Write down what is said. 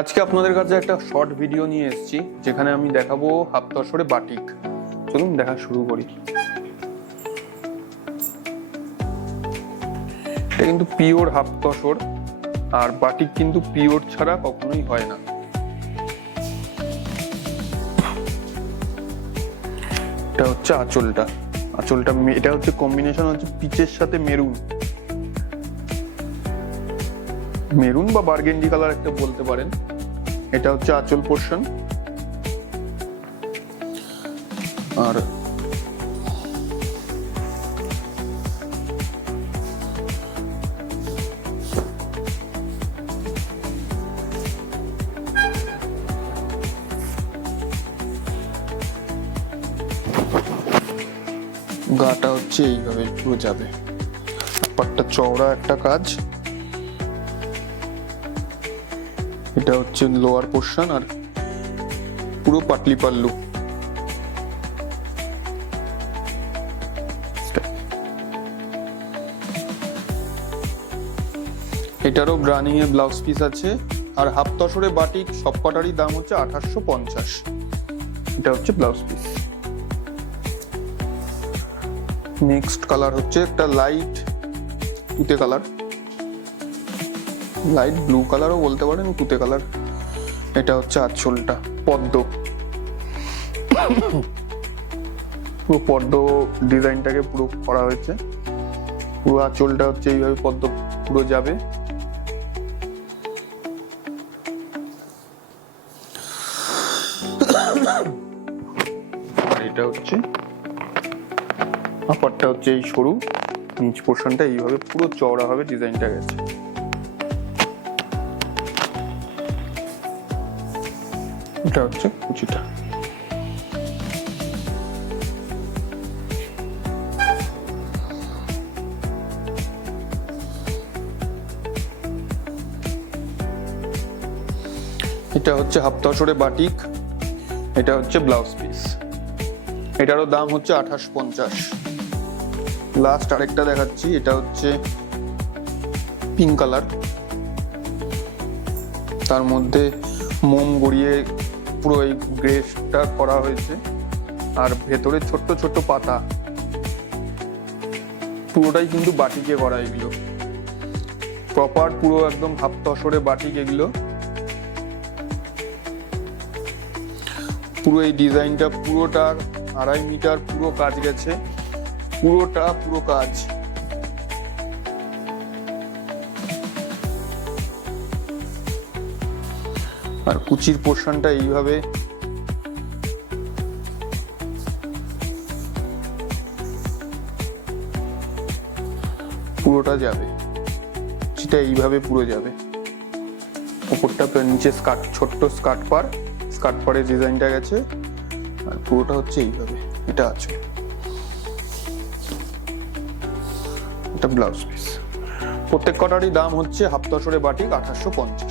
আজকে আপনাদের কাছে একটা শর্ট ভিডিও নিয়ে এসেছি যেখানে আমি দেখাবো হাফ তসরে বাটিক। চলুন দেখা শুরু করি। এটা কিন্তু পিওর হাফ তসর, আর বাটিক কিন্তু পিওর ছাড়া কখনোই হয় না। এটা হচ্ছে আঁচলটা। এটা হচ্ছে কম্বিনেশন হচ্ছে পিচের সাথে মেরুন বা বার্গেন্ডি কালার একটা বলতে পারেন। এটা হচ্ছে আঁচল পোর্শন। আর গাটা হচ্ছে এইভাবে পুরো যাবে। পাটটা চওড়া একটা কাজ। এটা হচ্ছে লোয়ার পোর্শন আর পুরো পাটলি পাল্লু। এটারও গ্রানিং এর ব্লাউজ পিস আছে। আর হাফ তসরে বাটিক সব কটারই দাম হচ্ছে 2850। এটা হচ্ছে ব্লাউজ পিস। নেক্সট কালার হচ্ছে একটা লাইট তুতে কালার, লাইট ব্লু কালারও বলতে পারেন, তুতে কালার। এটা হচ্ছে আঁচলটা, পদ্ম, পুরো পদ্ম ডিজাইনটাকে পুরো করা হয়েছে। পুরো আঁচলটা হচ্ছে এইভাবে পদ্ম পুরো যাবে। আর এটা হচ্ছে আপারটা হচ্ছে এই সরু, নিচ পোর্শনটা এইভাবে পুরো চওড়া হবে ডিজাইনটা গেছে। এটা হচ্ছে কুচিটা। এটা হচ্ছে হাফ তসরে বাটিক। এটা হচ্ছে ব্লাউজ পিস। এটারও দাম হচ্ছে 2850। লাস্ট আরেকটা দেখাচ্ছি। এটা হচ্ছে পিঙ্ক কালার, তার মধ্যে মোম গড়িয়ে পুরো এই গ্রেসটা করা হয়েছে। আর ভেতরে ছোট্ট ছোট্ট পাতা, পুরোটাই কিন্তু বাটিকে করা। এগুলো প্রপার পুরো একদম হাফ তসরে বাটিক। এগুলো পুরো এই ডিজাইনটা পুরোটা 2.5 মিটার পুরো কাজ গেছে, পুরো কাজ। আর কুচির পোর্শনটা এইভাবে পুরোটা যাবে, সেটা এইভাবে পুরো যাবে। উপরটা নিচে স্কার্ট, ছোট্ট স্কার্ট পাড়ের ডিজাইনটা গেছে। আর পুরোটা হচ্ছে এইভাবে। এটা আছে, এটা ব্লাউজ পিস। প্রত্যেক কটারই দাম হচ্ছে হাফ তসরে বাটিক 2850।